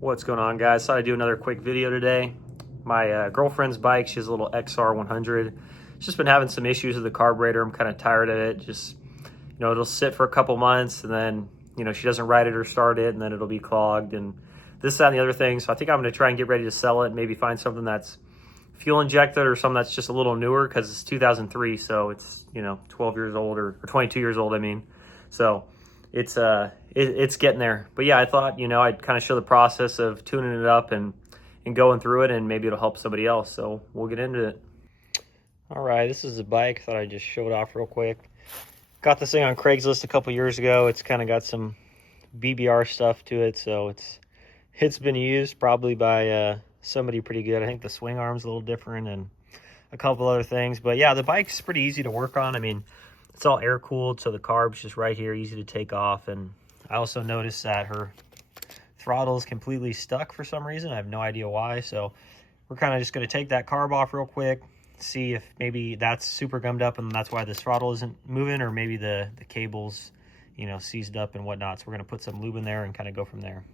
What's going on, guys? Thought I'd do another quick video today. My girlfriend's bike, she has a little XR100. She's just been having some issues with the carburetor. I'm kind of tired of it. Just, it'll sit for a couple months and then, she doesn't ride it or start it and then it'll be clogged and this, that, and the other thing. So I think I'm going to try and get ready to sell it and maybe find something that's fuel injected or something that's just a little newer because it's 2003. So it's, 12 years old or 22 years old, I mean. So it's getting there. But yeah, I thought, I'd kind of show the process of tuning it up and going through it, and maybe it'll help somebody else. So we'll get into it. All right, this is the bike. Thought I'd just show it off real quick. Got this thing on Craigslist a couple years ago. It's kind of got some BBR stuff to it, so it's been used probably by somebody pretty good. I think the swing arm's a little different and a couple other things. But yeah, the bike's pretty easy to work on. I mean, it's all air cooled, so the carb's just right here, easy to take off. And I also noticed that her throttle is completely stuck for some reason. I have no idea why. So we're kind of just going to take that carb off real quick, see if maybe that's super gummed up and that's why the throttle isn't moving, or maybe the cable's, seized up and whatnot. So we're going to put some lube in there and kind of go from there.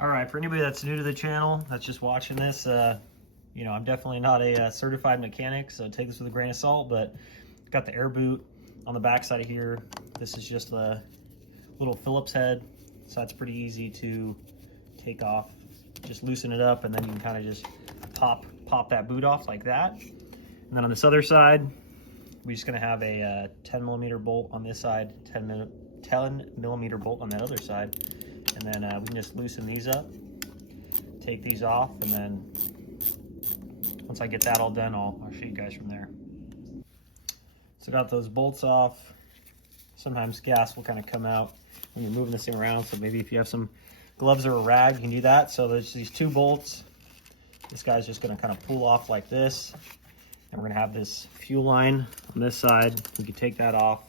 All right, for anybody that's new to the channel, that's just watching this, I'm definitely not a certified mechanic, so take this with a grain of salt, but got the air boot on the back side here. This is just a little Phillips head, so that's pretty easy to take off. Just loosen it up and then you can kind of just pop that boot off like that. And then on this other side, we're just gonna have a 10 millimeter bolt on this side, 10 millimeter bolt on that other side. And then we can just loosen these up, take these off, and then once I get that all done, I'll show you guys from there. So got those bolts off. Sometimes gas will kind of come out when you're moving this thing around. So maybe if you have some gloves or a rag, you can do that. So there's these two bolts. This guy's just gonna kind of pull off like this. And we're gonna have this fuel line on this side. You can take that off.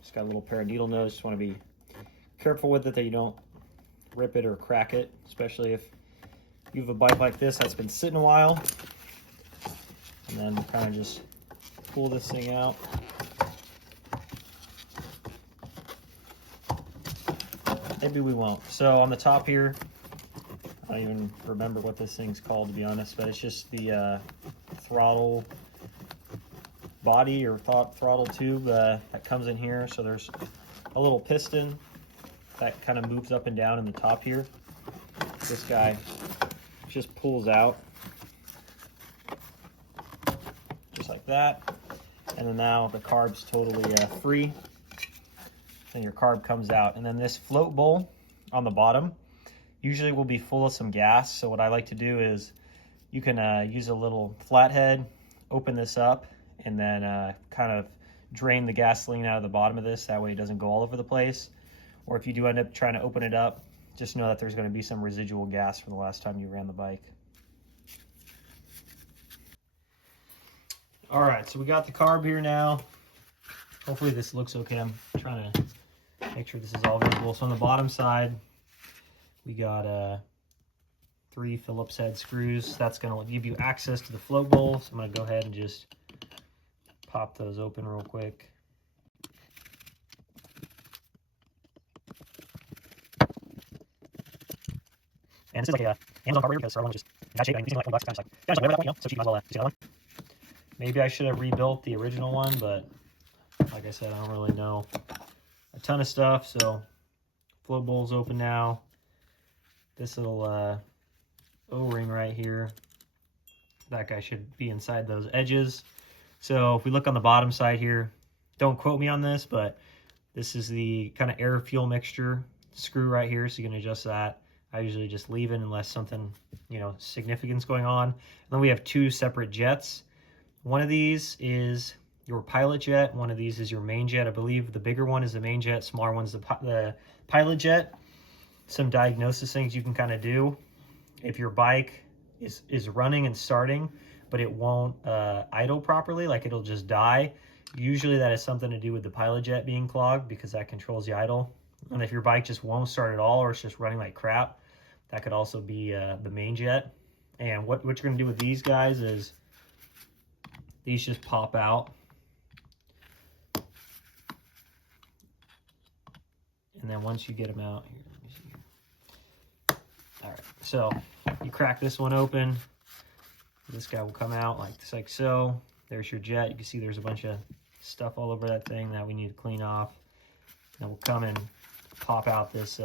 Just got a little pair of needle nose. Just wanna be careful with it that you don't rip it or crack it, especially if you have a bike like this that's been sitting a while. And then kind of just pull this thing out. Maybe we won't. So on the top here, I don't even remember what this thing's called, to be honest, but it's just the throttle body or throttle tube that comes in here. So there's a little piston that kind of moves up and down in the top here. This guy just pulls out just like that. And then now the carb's totally free. Then your carb comes out. And then this float bowl on the bottom usually will be full of some gas. So what I like to do is you can use a little flathead, open this up, and then kind of drain the gasoline out of the bottom of this. That way it doesn't go all over the place. Or if you do end up trying to open it up, just know that there's going to be some residual gas from the last time you ran the bike. All right, so we got the carb here now. Hopefully this looks okay. I'm trying to make sure this is all visible. So on the bottom side, we got 3 Phillips head screws. That's going to give you access to the float bowl. So I'm going to go ahead and just pop those open real quick. And this is like a Amazon carburetor because our one was just in bad shape. I'm using like $1 times like, yeah, whatever that one, so she might as well use the other one. Maybe I should have rebuilt the original one, but like I said, I don't really know a ton of stuff. So float bowl's open now. This little O-ring right here, that guy should be inside those edges. So if we look on the bottom side here, don't quote me on this, but this is the kind of air fuel mixture screw right here, so you can adjust that. I usually just leave it unless something, significant's going on. And then we have 2 separate jets. One of these is your pilot jet. One of these is your main jet. I believe the bigger one is the main jet, smaller one's the pilot jet. Some diagnosis things you can kind of do. If your bike is running and starting, but it won't idle properly, like it'll just die, usually that has something to do with the pilot jet being clogged because that controls the idle. And if your bike just won't start at all or it's just running like crap, that could also be the main jet. And what you're going to do with these guys is these just pop out. And then once you get them out, here, let me see here. right, so you crack this one open. This guy will come out like so. There's your jet. You can see there's a bunch of stuff all over that thing that we need to clean off. Then we'll come and pop out this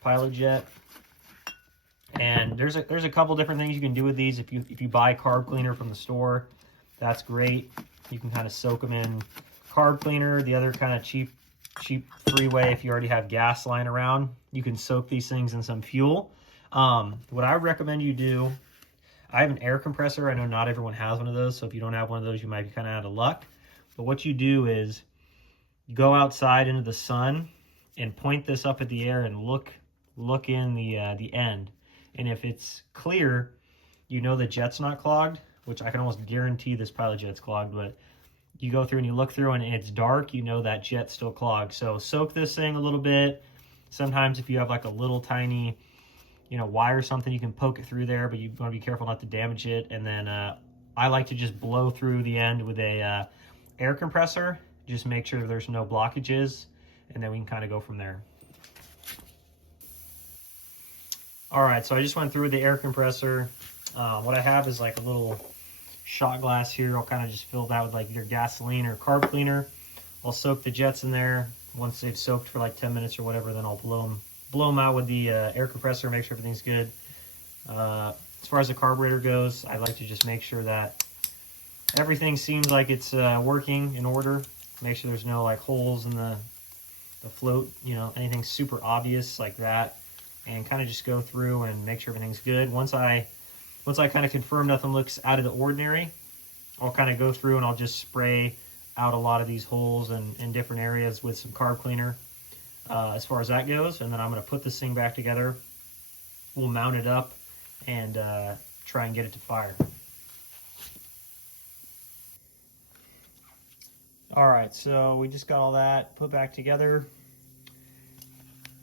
pilot jet. And there's a couple different things you can do with these. If you buy carb cleaner from the store, that's great. You can kind of soak them in carb cleaner. The other kind of cheap free way, if you already have gas lying around, you can soak these things in some fuel. What I recommend you do, I have an air compressor. I know not everyone has one of those, so if you don't have one of those, you might be kind of out of luck. But what you do is you go outside into the sun and point this up at the air and look in the end. And if it's clear, you know the jet's not clogged, which I can almost guarantee this pilot jet's clogged, but you go through and you look through and it's dark, you know that jet's still clogged. So soak this thing a little bit. Sometimes if you have like a little tiny, wire or something, you can poke it through there, but you want to be careful not to damage it. And then I like to just blow through the end with a air compressor. Just make sure there's no blockages, and then we can kind of go from there. All right, so I just went through with the air compressor. What I have is like a little shot glass here. I'll kind of just fill that with like either gasoline or carb cleaner. I'll soak the jets in there. Once they've soaked for like 10 minutes or whatever, then I'll blow them out with the air compressor, make sure everything's good. As far as the carburetor goes, I like to just make sure that everything seems like it's working in order. Make sure there's no like holes in the float, anything super obvious like that, and kind of just go through and make sure everything's good. Once I kind of confirm nothing looks out of the ordinary, I'll kind of go through and I'll just spray out a lot of these holes in different areas with some carb cleaner, as far as that goes. And then I'm going to put this thing back together. We'll mount it up and try and get it to fire. All right, so we just got all that put back together.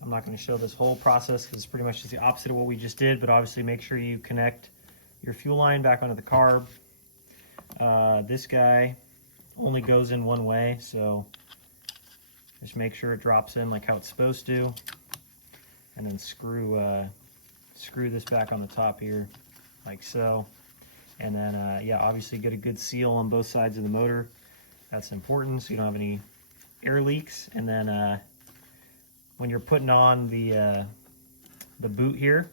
I'm not going to show this whole process because it's pretty much just the opposite of what we just did, but obviously make sure you connect your fuel line back onto the carb. This guy only goes in one way, so just make sure it drops in like how it's supposed to, and then screw this back on the top here like so. And then yeah, obviously get a good seal on both sides of the motor. That's important so you don't have any air leaks. And then when you're putting on the boot here,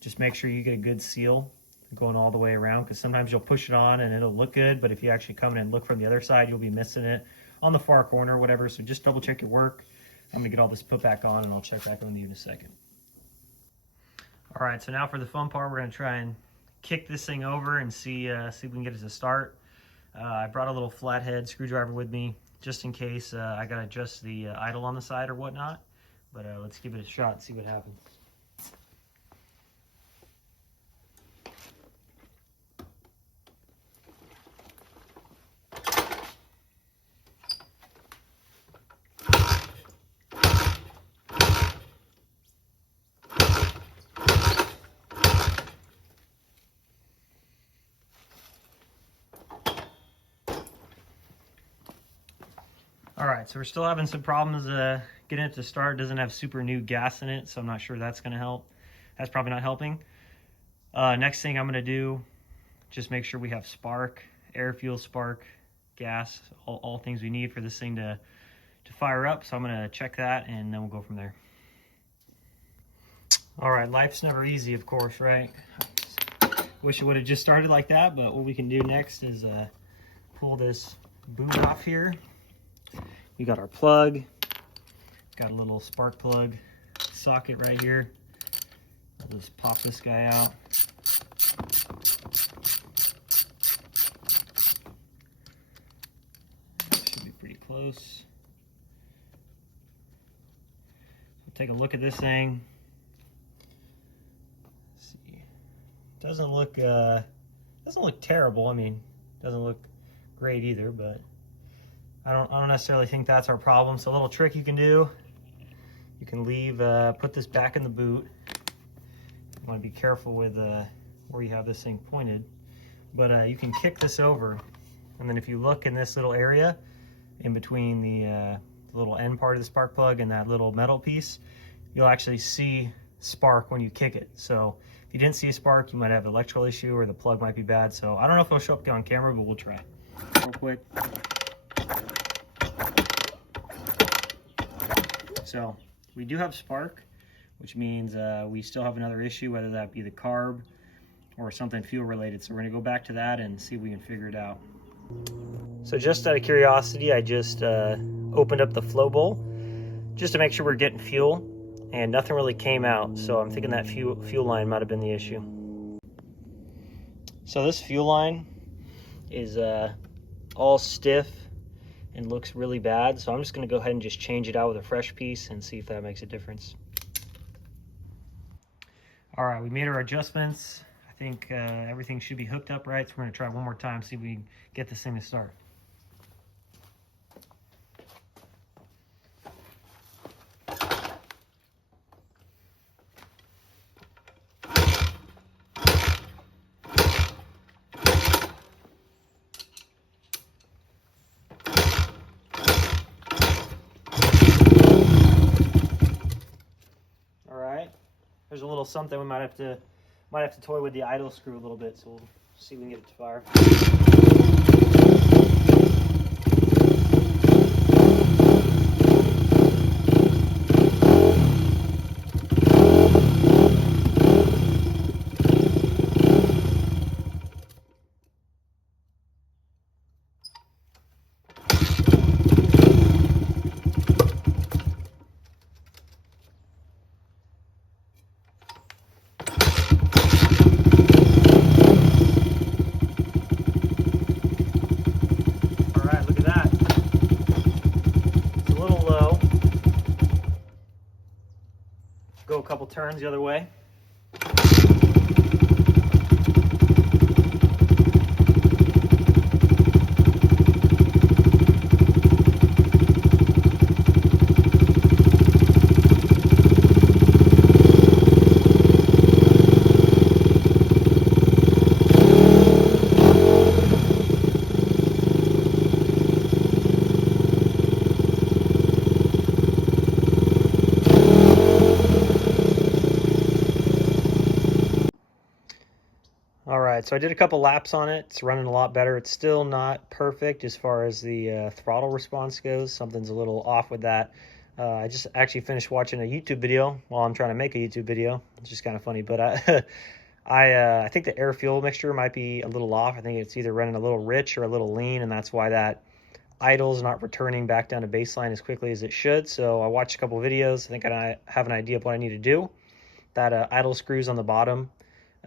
just make sure you get a good seal going all the way around, because sometimes you'll push it on and it'll look good, but if you actually come in and look from the other side, you'll be missing it on the far corner or whatever. So just double check your work. I'm gonna get all this put back on and I'll check back on you in a second. All right, so now for the fun part, we're gonna try and kick this thing over and see if we can get it to start. I brought a little flathead screwdriver with me just in case I gotta adjust the idle on the side or whatnot. But let's give it a shot and see what happens. All right, so we're still having some problems getting it to start. It doesn't have super new gas in it, so I'm not sure that's going to help. That's probably not helping. Next thing I'm going to do, just make sure we have spark, air, fuel, spark, gas, all things we need for this thing to fire up. So I'm going to check that, and then we'll go from there. All right, life's never easy, of course, right? Wish it would have just started like that, but what we can do next is pull this boot off here. We got our plug, got a little spark plug socket right here. I'll just pop this guy out. Should be pretty close. We'll take a look at this thing. Let's see. Doesn't look terrible. I mean, doesn't look great either, but I don't necessarily think that's our problem. So a little trick you can do, you can put this back in the boot. You want to be careful with where you have this thing pointed, but you can kick this over, and then if you look in this little area in between the little end part of the spark plug and that little metal piece, you'll actually see spark when you kick it. So if you didn't see a spark, you might have an electrical issue or the plug might be bad. So I don't know if it'll show up on camera, but we'll try real quick. So we do have spark, which means we still have another issue, whether that be the carb or something fuel related. So we're gonna go back to that and see if we can figure it out. So just out of curiosity, I just opened up the flow bowl just to make sure we're getting fuel, and nothing really came out. So I'm thinking that fuel line might have been the issue. So this fuel line is all stiff and looks really bad. So I'm just gonna go ahead and just change it out with a fresh piece and see if that makes a difference. All right, we made our adjustments. I think everything should be hooked up right. So we're gonna try one more time, see if we can get this thing to start. All right, there's a little something we might have to toy with the idle screw a little bit, so we'll see if we can get it to fire. Go a couple turns the other way. All right, so I did a couple laps on it. It's running a lot better. It's still not perfect as far as the throttle response goes. Something's a little off with that. I just actually finished watching a YouTube video while I'm trying to make a YouTube video. It's just kind of funny, but I think the air fuel mixture might be a little off. I think it's either running a little rich or a little lean, and that's why that idle is not returning back down to baseline as quickly as it should. So I watched a couple videos. I think I have an idea of what I need to do. That idle screws on the bottom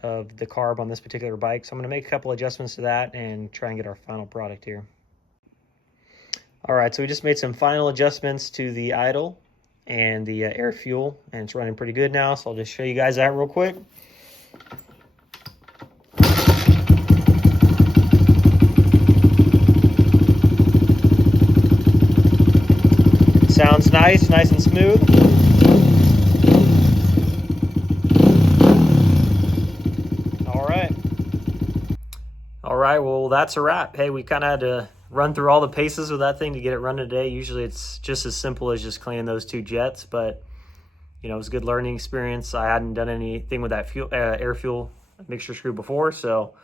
of the carb on this particular bike. So I'm going to make a couple adjustments to that and try and get our final product here. All right, so we just made some final adjustments to the idle and the air fuel, and it's running pretty good now. So I'll just show you guys that real quick. It sounds nice and smooth. All right, well, that's a wrap. Hey, we kind of had to run through all the paces with that thing to get it running today. Usually it's just as simple as just cleaning those two jets, but you know, it was a good learning experience. I hadn't done anything with that air fuel mixture screw before, so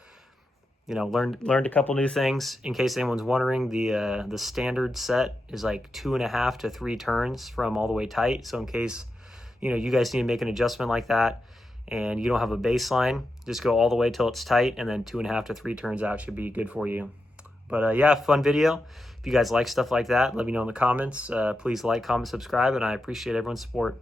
you know, learned a couple new things. In case anyone's wondering, the standard set is like 2.5 to 3 turns from all the way tight. So in case you know you guys need to make an adjustment like that and you don't have a baseline, just go all the way till it's tight, and then 2.5 to 3 turns out should be good for you. But yeah, fun video. If you guys like stuff like that, let me know in the comments. Please like, comment, subscribe, and I appreciate everyone's support.